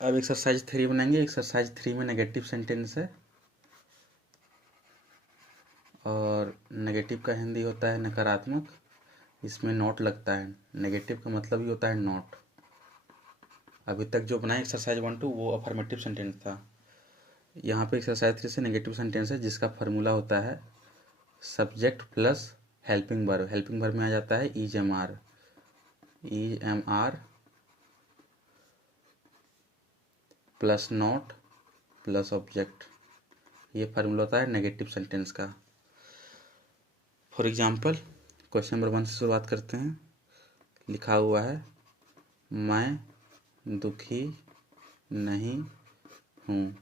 अब एक्सरसाइज 3 बनाएंगे। एक्सरसाइज 3 में नेगेटिव सेंटेंस है और नेगेटिव का हिंदी होता है नकारात्मक। इसमें नॉट लगता है। नेगेटिव का मतलब ही होता है नॉट। अभी तक जो बनाए एक्सरसाइज 1-2 वो अफर्मेटिव सेंटेंस था। यहाँ पे एक्सरसाइज 3 से नेगेटिव सेंटेंस है जिसका फार्मूला होता है subject plus helping verb. Helping verb में आ जाता है is am are plus not plus object. ये फार्मूला होता है नेगेटिव सेंटेंस का। फॉर एग्जाम्पल क्वेश्चन नंबर 1 से शुरुआत करते हैं। लिखा हुआ है मैं दुखी नहीं हूँ।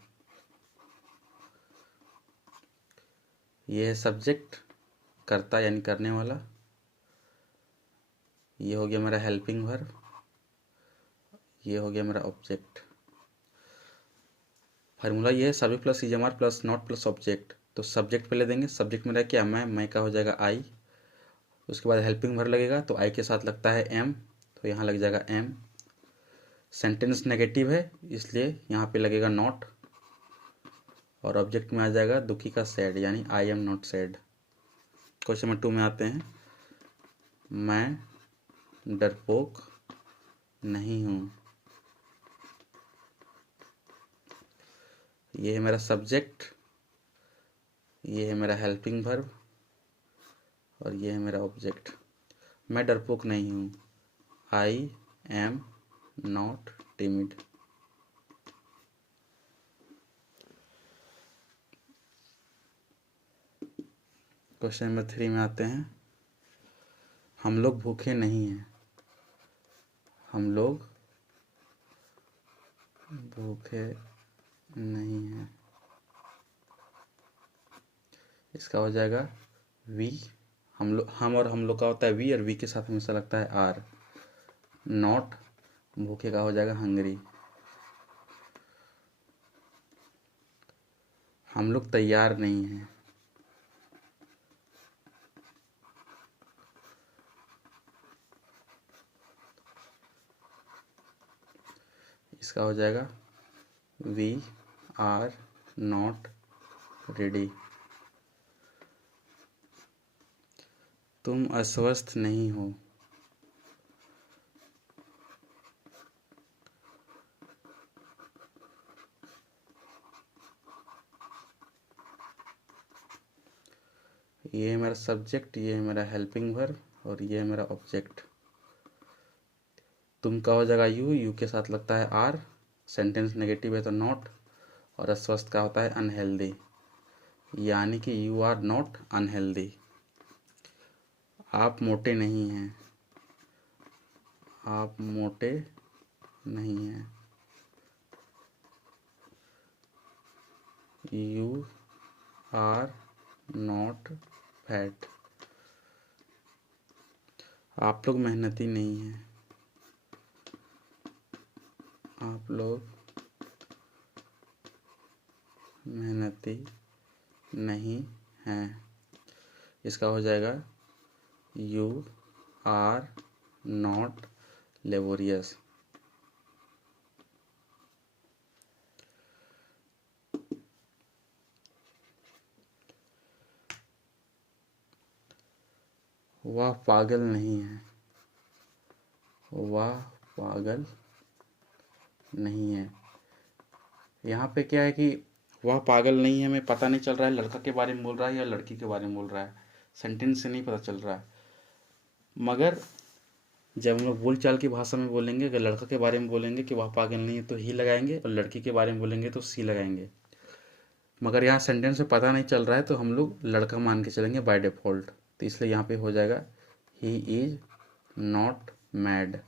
ये है सब्जेक्ट, कर्ता यानी करने वाला। ये हो गया मेरा हेल्पिंग वर्ब। ये हो गया मेरा ऑब्जेक्ट। फार्मूला ये है सभी plus is am are plus not plus object. तो सब्जेक्ट पहले देंगे। सब्जेक्ट मेरा क्या, मैं का हो जाएगा आई। उसके बाद हेल्पिंग वर्ब लगेगा तो आई के साथ लगता है एम, तो यहाँ लग जाएगा एम। सेंटेंस नेगेटिव है इसलिए यहाँ पे लगेगा नॉट और ऑब्जेक्ट में आ जाएगा दुखी का सैड यानी आई am not sad. Question number 2 में आते हैं। मैं डरपोक नहीं हूँ। ये है मेरा सब्जेक्ट, ये है मेरा हेल्पिंग वर्ब और ये है मेरा ऑब्जेक्ट। मैं डरपोक नहीं हूँ। आई am not timid. Question number 3 में आते हैं। हम लोग भूखे नहीं हैं। हम लोग भूखे नहीं हैं। इसका हो जाएगा वी। हम और हम लोग का होता है वी और वी के साथ हमेशा लगता है आर। नॉट भूखे का हो जाएगा हंगरी। हम लोग तैयार नहीं हैं। इसका हो जाएगा वी आर नॉट रेडी। तुम अस्वस्थ नहीं हो। ये है मेरा सब्जेक्ट, ये है मेरा हेल्पिंग वर्ब और ये है मेरा ऑब्जेक्ट। तुम का हो जाएगा यू के साथ लगता है आर। सेंटेंस नेगेटिव है तो नॉट और अस्वस्थ का होता है अनहेल्दी यानी कि यू आर नॉट अनहेल्दी। आप मोटे नहीं हैं। आप मोटे नहीं हैं। You are not fat. आप लोग मेहनती नहीं हैं। आप लोग मेहनती नहीं हैं। इसका हो जाएगा यू आर नॉट लेबोरियस। वह पागल नहीं है। वह पागल नहीं है। यहाँ पे क्या है कि वह पागल नहीं है, हमें पता नहीं चल रहा है लड़का के बारे में बोल रहा है या लड़की के बारे में बोल रहा है। सेंटेंस से नहीं पता चल रहा है। मगर जब हम लोग बोलचाल की भाषा में बोलेंगे, अगर लड़का के बारे में बोलेंगे कि वह पागल नहीं है तो ही लगाएंगे और लड़की के बारे में बोलेंगे तो सी लगाएंगे। मगर यहाँ सेंटेंस में पता नहीं चल रहा है तो हम लोग लड़का मान के चलेंगे बाय डिफॉल्ट। तो इसलिए यहाँ पे हो जाएगा ही इज नॉट मैड।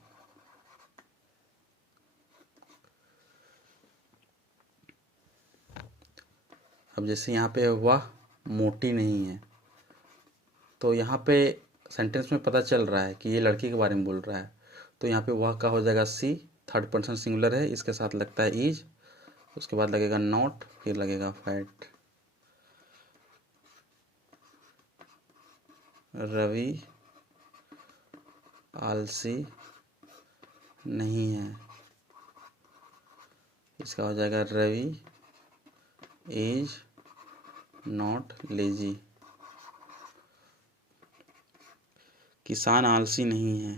अब जैसे यहाँ पे वह मोटी नहीं है तो यहाँ पे सेंटेंस में पता चल रहा है कि ये लड़की के बारे में बोल रहा है। तो यहाँ पे वह का हो जाएगा सी। थर्ड पर्सन सिंगुलर है, इसके साथ लगता है इज। उसके बाद लगेगा नॉट, फिर लगेगा फैट। रवि आलसी नहीं है। इसका हो जाएगा रवि इज नॉट लेजी। किसान आलसी नहीं है।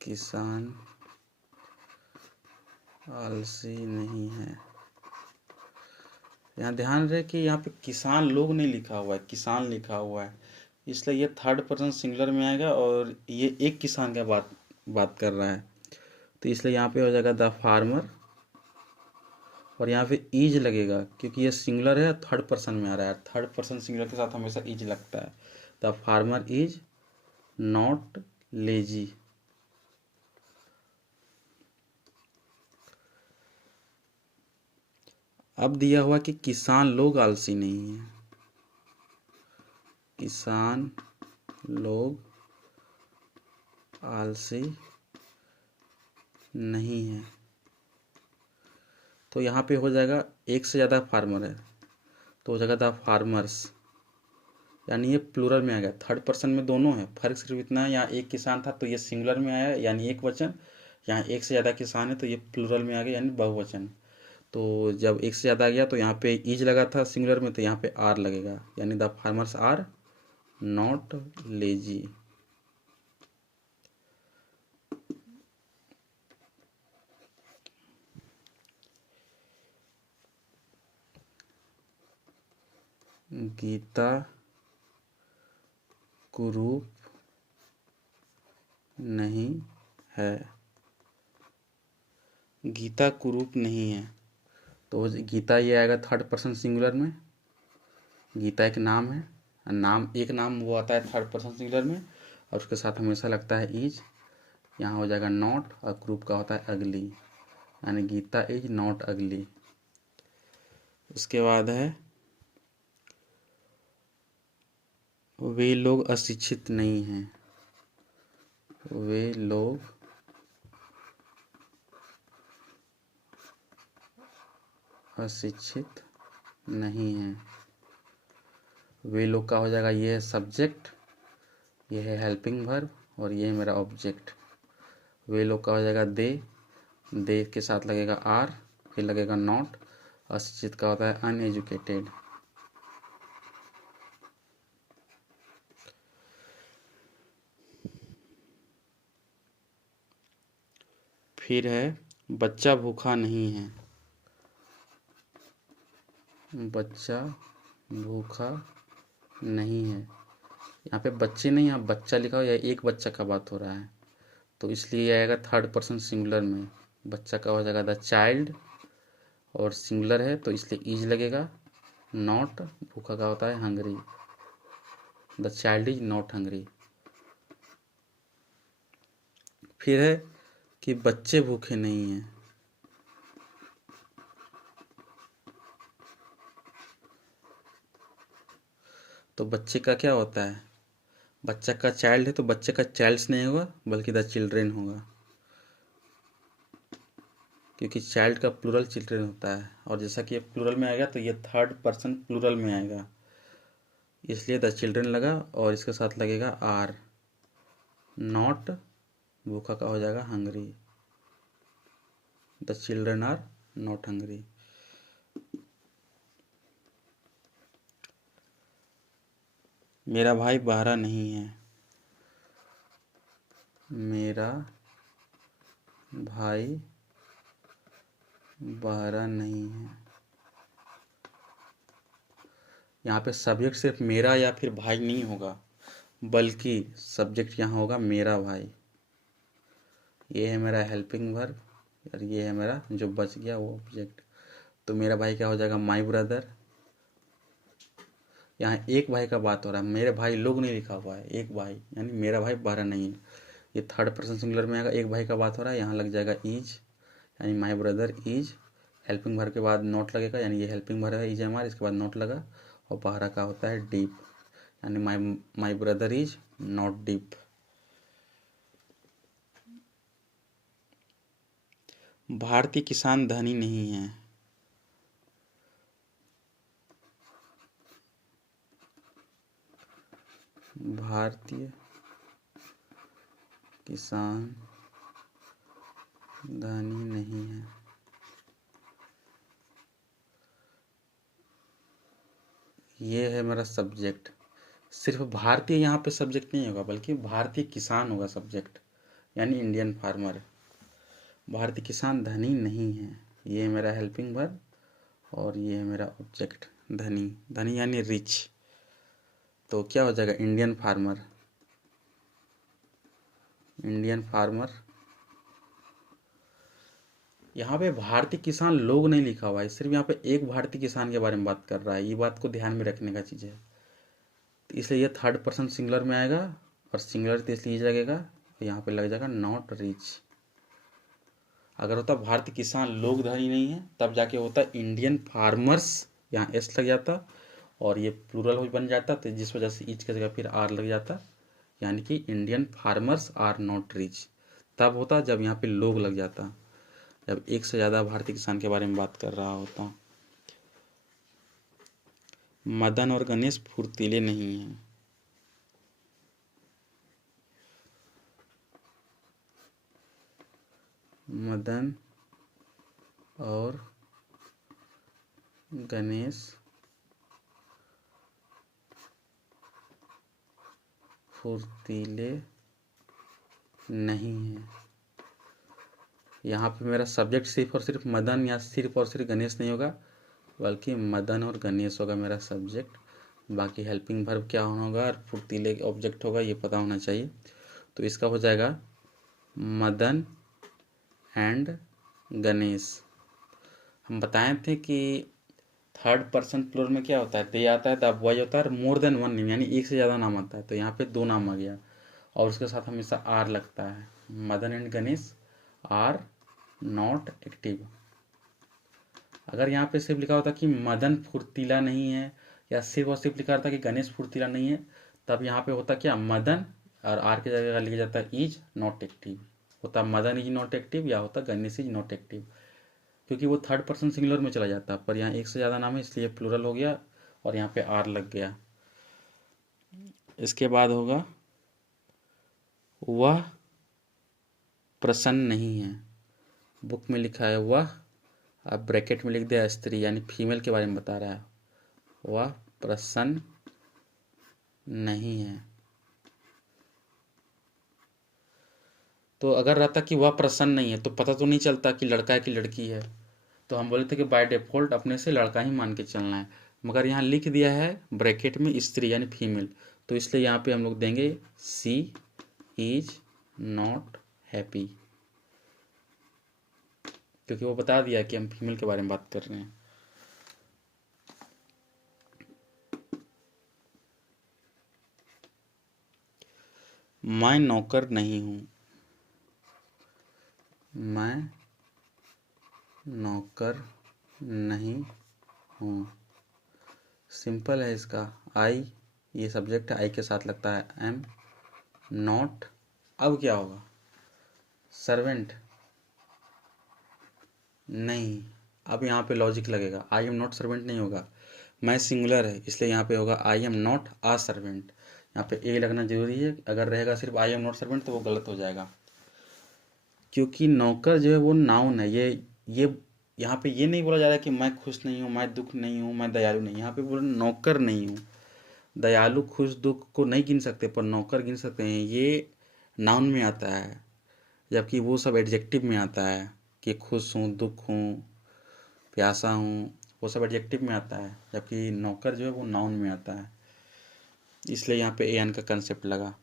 किसान आलसी नहीं है। यहाँ ध्यान रहे कि यहाँ पे किसान लोग नहीं लिखा हुआ है, किसान लिखा हुआ है, इसलिए ये थर्ड पर्सन सिंगुलर में आएगा और ये एक किसान का बात कर रहा है, तो इसलिए यहाँ पे हो जाएगा द फार्मर और यहाँ पे ईज लगेगा क्योंकि ये सिंगुलर है, थर्ड पर्सन में आ रहा है, थर्ड पर्सन सिंगुलर के साथ हमेशा ईज लगता है। The farmer is not lazy. अब दिया हुआ कि किसान लोग आलसी नहीं है। किसान लोग आलसी नहीं है, तो यहाँ पे हो जाएगा एक से ज़्यादा फार्मर है तो हो जाएगा द फार्मर्स, यानी ये प्लूरल में आ गया। थर्ड पर्सन में दोनों है, फर्क सिर्फ इतना है, यहाँ एक किसान था तो ये सिंगुलर में आया यानी एक वचन, यहाँ एक से ज़्यादा किसान है तो ये प्लूरल में आ गया यानी बहुवचन। तो जब एक से ज़्यादा आ गया तो यहाँ पे ईज लगा था सिंगुलर में, तो यहाँ पे आर लगेगा यानी the farmers are not lazy. Geeta कुरूप नहीं है। गीता कुरूप नहीं है, तो गीता ये आएगा थर्ड पर्सन सिंगुलर में। गीता एक नाम है, नाम एक नाम वो आता है थर्ड पर्सन सिंगुलर में और उसके साथ हमेशा लगता है इज। यहाँ हो जाएगा नॉट और क्रूप का होता है अगली, यानी गीता इज नॉट अगली। उसके बाद है वे लोग अशिक्षित नहीं हैं। वे लोग अशिक्षित नहीं हैं। वे लोग का हो जाएगा ये है सब्जेक्ट, ये है हेल्पिंग वर्ब और ये है मेरा ऑब्जेक्ट। वे लोग का हो जाएगा दे के साथ लगेगा आर, फिर लगेगा नॉट। अशिक्षित का होता है अनएजुकेटेड। फिर है बच्चा भूखा नहीं है। बच्चा भूखा नहीं है, यहाँ पे बच्चे नहीं, यहाँ बच्चा लिखा हो या एक बच्चा का बात हो रहा है, तो इसलिए आएगा थर्ड पर्सन सिंगुलर में। बच्चा का हो जाएगा द चाइल्ड और सिंगुलर है तो इसलिए इज लगेगा। नॉट भूखा का होता है Hungary. The child is not Hungary. फिर है कि बच्चे भूखे नहीं हैं। तो बच्चे का क्या होता है, बच्चा का चाइल्ड है तो बच्चे का चाइल्ड्स नहीं होगा बल्कि द चिल्ड्रेन होगा, क्योंकि चाइल्ड का प्लूरल चिल्ड्रेन होता है और जैसा कि ये प्लूरल में आएगा तो ये थर्ड पर्सन प्लूरल में आएगा, इसलिए द चिल्ड्रेन लगा और इसके साथ लगेगा आर। नॉट भूखा का हो जाएगा hungry. The children are not hungry. मेरा भाई बहरा नहीं है। मेरा भाई बहरा नहीं है, यहाँ पे सब्जेक्ट सिर्फ मेरा या फिर भाई नहीं होगा बल्कि सब्जेक्ट यहाँ होगा मेरा भाई। ये है मेरा हेल्पिंग वर्ब और ये है मेरा जो बच गया वो ऑब्जेक्ट। तो मेरा भाई क्या हो जाएगा माई ब्रदर। यहाँ एक भाई का बात हो रहा है, मेरे भाई लोग नहीं लिखा हुआ है, एक भाई यानी मेरा भाई बहरा नहीं है। ये थर्ड पर्सन सिंगुलर में आएगा, एक भाई का बात हो रहा है, यहाँ लग जाएगा इज यानी my brother is. Helping verb के बाद नॉट लगेगा यानी ये हेल्पिंग वर्ब है इज हमारा, इसके बाद नॉट लगा और बहरा का होता है डीप यानी my brother is not deep. भारतीय किसान धनी नहीं है। भारतीय किसान धनी नहीं है। ये है मेरा सब्जेक्ट। सिर्फ भारतीय यहाँ पे सब्जेक्ट नहीं होगा, बल्कि भारतीय किसान होगा सब्जेक्ट, यानी इंडियन फार्मर। भारतीय किसान धनी नहीं है, ये मेरा हेल्पिंग वर्ब और ये है मेरा ऑब्जेक्ट धनी। धनी यानी रिच, तो क्या हो जाएगा इंडियन फार्मर। इंडियन फार्मर, यहाँ पे भारतीय किसान लोग नहीं लिखा हुआ है, सिर्फ यहाँ पे एक भारतीय किसान के बारे में बात कर रहा है। ये बात को ध्यान में रखने का चीज़ है, तो इसलिए ये थर्ड पर्सन सिंगुलर में आएगा, और सिंगुलर तो इसलिए लगेगा, यहाँ पे लग जाएगा नॉट रिच। अगर होता भारतीय किसान लोग धनी नहीं है, तब जाके होता इंडियन फार्मर्स, यहाँ एस लग जाता और ये प्लूरल बन जाता, तो जिस वजह से ईच की जगह फिर आर लग जाता, यानी कि Indian farmers are not rich. तब होता जब यहाँ पे लोग लग जाता, जब एक से ज़्यादा भारतीय किसान के बारे में बात कर रहा होता। मदन और गणेश फुर्तीले नहीं हैं। मदन और गणेश फुर्तीले नहीं हैं। यहाँ पे मेरा सब्जेक्ट सिर्फ और सिर्फ मदन या सिर्फ और सिर्फ गणेश नहीं होगा, बल्कि मदन और गणेश होगा मेरा सब्जेक्ट। बाकी हेल्पिंग वर्ब क्या होगा और फुर्तीले ऑब्जेक्ट होगा, ये पता होना चाहिए। तो इसका हो जाएगा मदन एंड गणेश। हम बताए थे कि थर्ड पर्सन प्लूरल में क्या होता है, दे आता है, द बॉय होता है, मोर देन वन नेम, यानी एक से ज़्यादा नाम आता है। तो यहाँ पे दो नाम आ गया, और उसके साथ हमेशा आर लगता है। Madan and Ganesh are not active. अगर यहाँ पे सिर्फ लिखा होता कि मदन फुर्तीला नहीं है, या सिर्फ और सिर्फ लिखा होता कि गणेश फुर्तीला नहीं है, तब यहाँ पे होता क्या, मदन और आर की जगह लिखा जाता है इज नॉट एक्टिव। होता मदन इज नॉट एक्टिव या होता गणेश इज नॉट एक्टिव, क्योंकि वो थर्ड पर्सन सिंगुलर में चला जाता। पर यहाँ एक से ज़्यादा नाम है, इसलिए प्लूरल हो गया और यहाँ पे आर लग गया। इसके बाद होगा वह प्रसन्न नहीं है। बुक में लिखा है वह, अब ब्रैकेट में लिख दिया स्त्री, यानी फीमेल के बारे में बता रहा है। वह प्रसन्न नहीं है। तो अगर रहता कि वह प्रसन्न नहीं है, तो पता तो नहीं चलता कि लड़का है कि लड़की है। तो हम बोले थे कि बाय डिफॉल्ट अपने से लड़का ही मान के चलना है, मगर यहाँ लिख दिया है ब्रैकेट में स्त्री यानी फीमेल, तो इसलिए यहाँ पे हम लोग देंगे सी इज नॉट हैप्पी, क्योंकि वो बता दिया कि हम फीमेल के बारे में बात कर रहे हैं। मैं नौकर नहीं हूँ। मैं नौकर नहीं हूँ, सिंपल है इसका। आई, ये सब्जेक्ट है, आई के साथ लगता है एम नॉट। अब क्या होगा, सर्वेंट नहीं। अब यहाँ पे लॉजिक लगेगा, आई एम नॉट सर्वेंट नहीं होगा, मैं सिंगुलर है, इसलिए यहाँ पे होगा I am not a servant. यहाँ पे ए लगना जरूरी है, अगर रहेगा सिर्फ आई एम नॉट सर्वेंट तो वो गलत हो जाएगा, क्योंकि नौकर जो है वो नाउन है। ये यहाँ पे ये नहीं बोला जा रहा है कि मैं खुश नहीं हूँ, मैं दुख नहीं हूँ, मैं दयालु नहीं, यहाँ पे बोला नौकर नहीं हूँ। दयालु खुश दुख को नहीं गिन सकते, पर नौकर गिन सकते हैं, ये नाउन में आता है, जबकि वो सब एडजेक्टिव में आता है कि खुश हूँ, दुख हूँ, प्यासा हूँ, वो सब एडजेक्टिव में आता है, जबकि नौकर जो है वो नाउन में आता है। इसलिए यहाँ पे ए एन का कंसेप्ट लगा।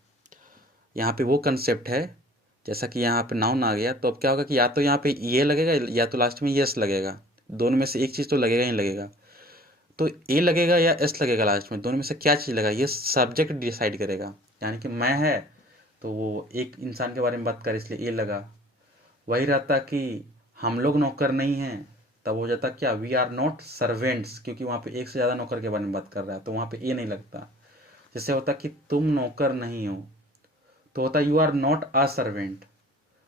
यहाँ पे वो कंसेप्ट है, जैसा कि यहाँ पे नाउन आ गया, तो अब क्या होगा कि या तो यहाँ पे ये लगेगा या तो लास्ट में यस लगेगा, दोनों में से एक चीज़ तो लगेगा ही लगेगा। तो ए लगेगा या एस लगेगा लास्ट में, दोनों में से क्या चीज़ लगेगा, ये सब्जेक्ट डिसाइड करेगा। यानी कि मैं है तो वो एक इंसान के बारे में बात कर, इसलिए ए लगा। वही रहता कि हम लोग नौकर नहीं हैं, तब हो जाता क्या, वी आर नॉट सर्वेंट्स, क्योंकि वहाँ पे एक से ज़्यादा नौकर के बारे में बात कर रहा है, तो वहाँ पे ए नहीं लगता। जैसे होता कि तुम नौकर नहीं हो, तो होता you are not a servant.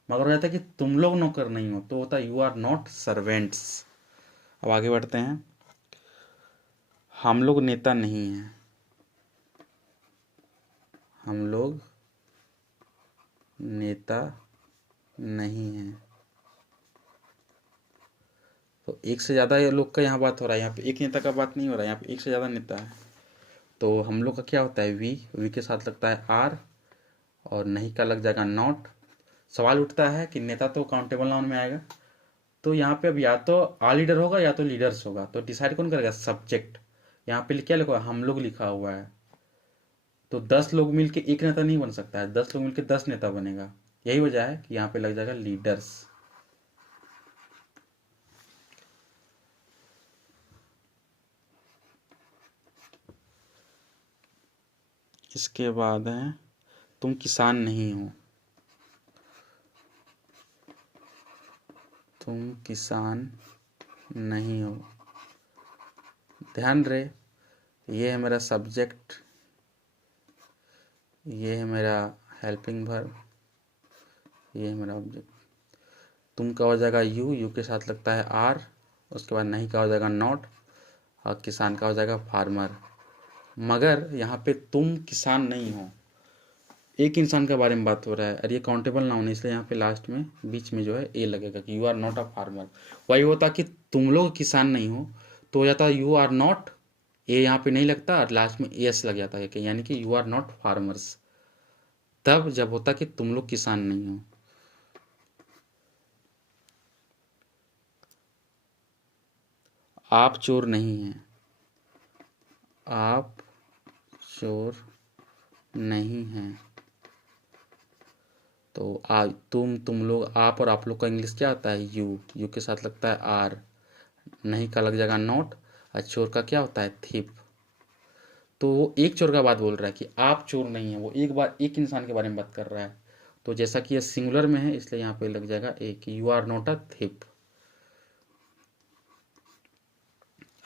मगर हो जाता कि तुम लोग नौकर नहीं हो, तो होता यू आर नॉट सर्वेंट्स। अब आगे बढ़ते हैं। हम लोग नेता नहीं हैं। हम लोग नेता नहीं हैं। तो एक से ज़्यादा लोग का यहाँ बात हो रहा है, यहाँ पे एक नेता का बात नहीं हो रहा है, यहाँ पे एक से ज़्यादा नेता है। तो हम लोग का क्या होता है, वी के साथ लगता है आर, और नहीं का लग जाएगा नॉट। सवाल उठता है कि नेता तो काउंटेबल नाउन में आएगा, तो यहाँ पे अब या तो आ लीडर होगा या तो लीडर्स होगा, तो डिसाइड कौन करेगा, सब्जेक्ट। यहाँ पे क्या लिखा हुआ है, हम लोग लिखा हुआ है। तो 10 लोग मिलके एक नेता नहीं बन सकता है, 10 लोग मिलके 10 नेता बनेगा। यही वजह है कि यहाँ पे लग जाएगा लीडर्स। इसके बाद है तुम किसान नहीं हो। तुम किसान नहीं हो, ध्यान रहे, ये है मेरा सब्जेक्ट, ये है मेरा हेल्पिंग वर्ब, ये है मेरा ऑब्जेक्ट। तुम का हो जाएगा यू के साथ लगता है आर, उसके बाद नहीं का हो जाएगा नॉट, और किसान का हो जाएगा फार्मर। मगर यहाँ पे तुम किसान नहीं हो, एक इंसान के बारे में बात हो रहा है, और ये काउंटेबल नाउन है, इसलिए यहाँ पे लास्ट में बीच में जो है ए लगेगा कि you are not a farmer. वही होता कि तुम लोग किसान नहीं हो, तो हो जाता यू आर नॉट, ए यहाँ पे नहीं लगता और लास्ट में एस लग जाता है, यानी कि यू आर नॉट फार्मर्स। तब जब होता कि तुम लोग किसान नहीं हो। आप चोर नहीं हैं, आप चोर नहीं हैं। तो तुम लोग, आप और आप लोग का इंग्लिश क्या होता है, यू के साथ लगता है आर, नहीं का लग जाएगा नॉट, और चोर का क्या होता है, थिप। तो वो एक चोर का बात बोल रहा है कि आप चोर नहीं है, वो एक बार एक इंसान के बारे में बात कर रहा है। तो जैसा कि ये सिंगुलर में है, इसलिए यहाँ पे लग जाएगा ए कि यू आर नॉट अ थिप।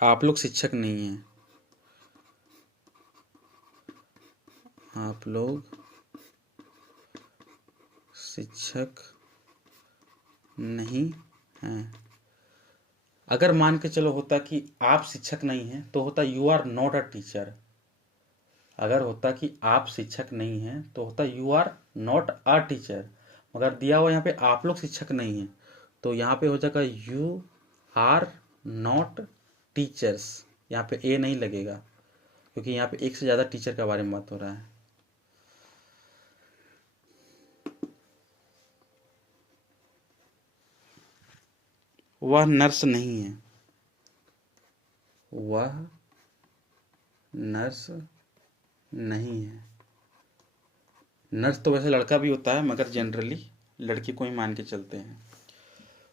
आप लोग शिक्षक नहीं हैं, आप लोग शिक्षक नहीं हैं। अगर मान के चलो होता कि आप शिक्षक नहीं हैं, तो होता you are not a teacher. अगर होता कि आप शिक्षक नहीं हैं, तो होता you are not a teacher. मगर दिया हुआ यहाँ पे आप लोग शिक्षक नहीं हैं, तो यहाँ पे हो जाएगा यू आर नॉट टीचर्स। यहाँ पे ए नहीं लगेगा, क्योंकि यहाँ पे एक से ज़्यादा टीचर के बारे में बात हो रहा है। वह नर्स नहीं है, वह नर्स नहीं है। नर्स तो वैसे लड़का भी होता है, मगर जनरली लड़की को ही मान के चलते हैं।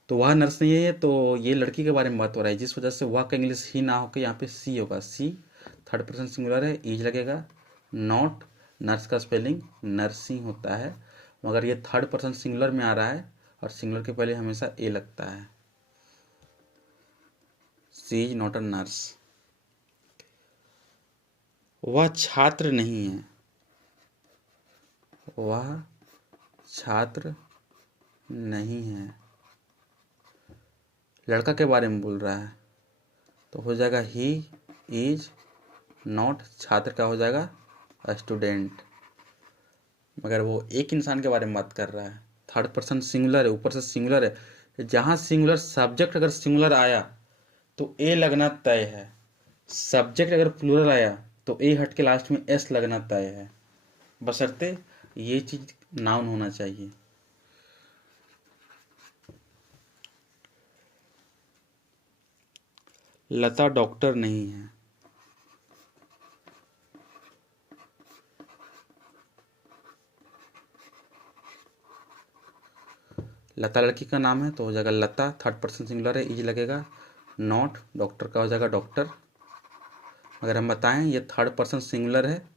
तो वह नर्स नहीं है, तो ये लड़की के बारे में बात हो रहा है, जिस वजह से वह का इंग्लिश ही ना होकर यहाँ पे सी होगा। सी थर्ड पर्सन सिंगुलर है, इज लगेगा। नॉट, नर्स का स्पेलिंग नर्सिंग होता है, मगर ये थर्ड पर्सन सिंगुलर में आ रहा है, और सिंगुलर के पहले हमेशा ए लगता है। सी इज नॉट अ नर्स। वह छात्र नहीं है, वह छात्र नहीं है। लड़का के बारे में बोल रहा है, तो हो जाएगा ही इज नॉट, छात्र का हो जाएगा स्टूडेंट। मगर वो एक इंसान के बारे में बात कर रहा है, थर्ड पर्सन सिंगुलर है, ऊपर से सिंगुलर है। जहाँ सिंगुलर सब्जेक्ट अगर सिंगुलर आया तो ए लगना तय है, सब्जेक्ट अगर प्लूरल आया तो ए हट के लास्ट में एस लगना तय है, बशर्ते ये चीज नाउन होना चाहिए। लता डॉक्टर नहीं है, लता लड़की का नाम है, तो हो जाएगा लता, थर्ड पर्सन सिंगुलर है, इज लगेगा। नॉट, डॉक्टर का हो जाएगा डॉक्टर। अगर हम बताएं ये थर्ड पर्सन सिंगुलर है,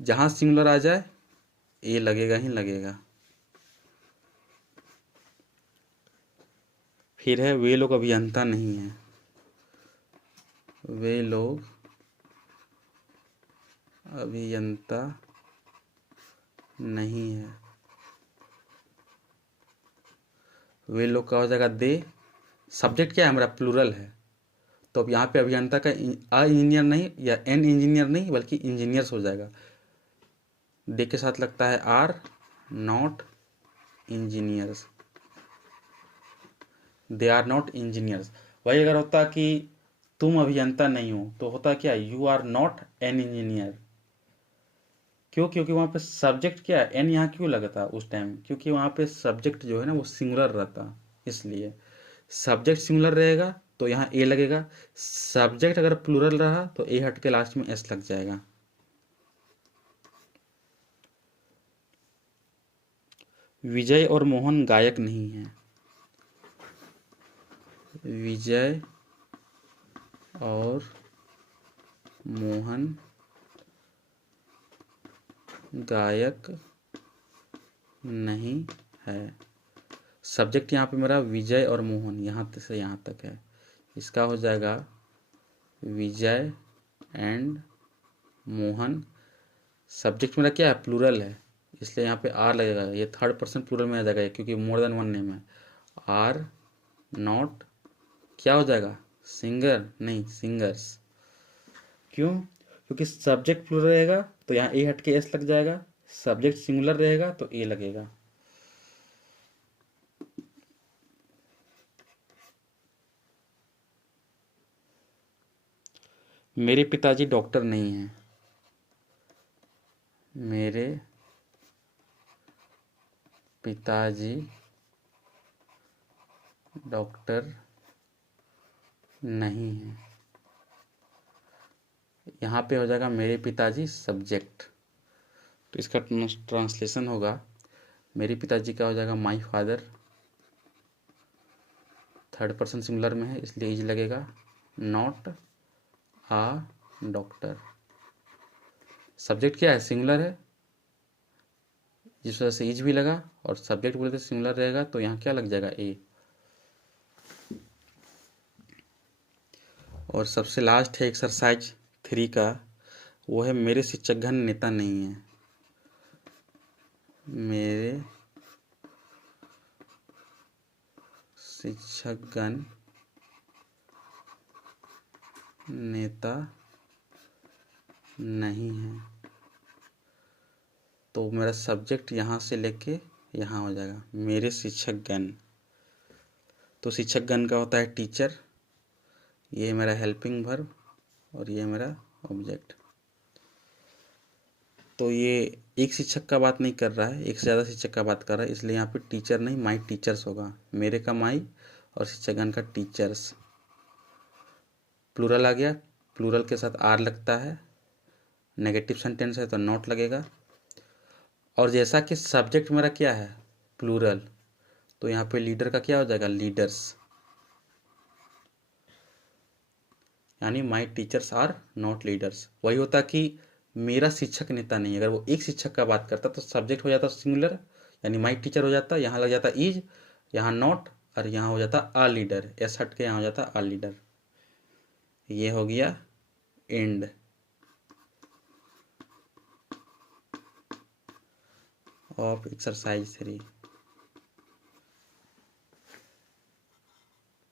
जहाँ सिंगुलर आ जाए ए लगेगा ही लगेगा। फिर है वे लोग अभियंता नहीं है, वे लोग अभियंता नहीं है। वे लोग का हो जाएगा दे, सब्जेक्ट क्या है हमारा, प्लूरल है, तो अब यहाँ पे अभियंता का अ इंजीनियर नहीं या एन इंजीनियर नहीं, बल्कि इंजीनियर्स हो जाएगा। दे के साथ लगता है are, not engineers, they are not engineers. वही अगर होता कि तुम अभियंता नहीं हो तो होता क्या, you are not an engineer. क्यों? क्योंकि वहाँ पे सब्जेक्ट क्या है, एन यहाँ क्यों लगता उस टाइम, क्योंकि वहाँ पे सब्जेक्ट जो है ना वो सिंगुलर रहता, इसलिए सब्जेक्ट सिंगुलर रहेगा तो यहाँ ए लगेगा। सब्जेक्ट अगर प्लूरल रहा तो ए हट के लास्ट में एस लग जाएगा। विजय और मोहन गायक नहीं है। विजय और मोहन गायक नहीं है। सब्जेक्ट यहाँ पे मेरा विजय और मोहन यहाँ से यहाँ तक है, इसका हो जाएगा विजय एंड मोहन। सब्जेक्ट मेरा क्या है, प्लूरल है, इसलिए यहाँ पे आर लगेगा, ये थर्ड पर्सन प्लूरल में आ जाएगा क्योंकि मोर देन वन नेम है। आर नॉट क्या हो जाएगा, सिंगर नहीं सिंगर्स। क्यों? क्योंकि सब्जेक्ट प्लूरल रहेगा तो यहाँ ए हट के एस लग जाएगा, सब्जेक्ट सिंगुलर रहेगा तो ए लगेगा। मेरे पिताजी डॉक्टर नहीं हैं। मेरे पिताजी डॉक्टर नहीं हैं, यहाँ पे हो जाएगा मेरे पिताजी सब्जेक्ट, तो इसका ट्रांसलेशन होगा मेरे पिताजी का हो जाएगा my father, third person singular में है इसलिए इज लगेगा, नॉट आ डॉक्टर। सब्जेक्ट क्या है, सिंगुलर है, जिस वजह से इज भी लगा, और सब्जेक्ट बोले तो सिंगुलर रहेगा तो यहाँ क्या लग जाएगा, ए। और सबसे लास्ट है एक्सरसाइज 3 का, वो है मेरे शिक्षकगण नेता नहीं है। मेरे शिक्षकगण नेता नहीं है, तो मेरा सब्जेक्ट यहाँ से लेके यहाँ हो जाएगा मेरे शिक्षकगण। तो शिक्षकगण का होता है टीचर, ये मेरा हेल्पिंग वर्ब और ये मेरा ऑब्जेक्ट। तो ये एक शिक्षक का बात नहीं कर रहा है, एक से ज़्यादा शिक्षक का बात कर रहा है, इसलिए यहाँ पे टीचर नहीं माई टीचर्स होगा, मेरे का माई और शिक्षकगण का टीचर्स। प्लूरल आ गया, प्लूरल के साथ आर लगता है, नेगेटिव सेंटेंस है तो नॉट लगेगा। और जैसा कि सब्जेक्ट मेरा क्या है, प्लूरल, तो यहाँ पे लीडर का क्या हो जाएगा, लीडर्स, यानी my teachers are not leaders. वही होता कि मेरा शिक्षक नेता नहीं, अगर वो एक शिक्षक का बात करता तो सब्जेक्ट हो जाता सिंगुलर, यानी माई टीचर हो जाता, यहाँ लग जाता इज, यहाँ नॉट, और यहाँ हो जाता आ लीडर, एस हट के यहाँ हो जाता आ लीडर। ये हो गया एंड ऑफ एक्सरसाइज 3।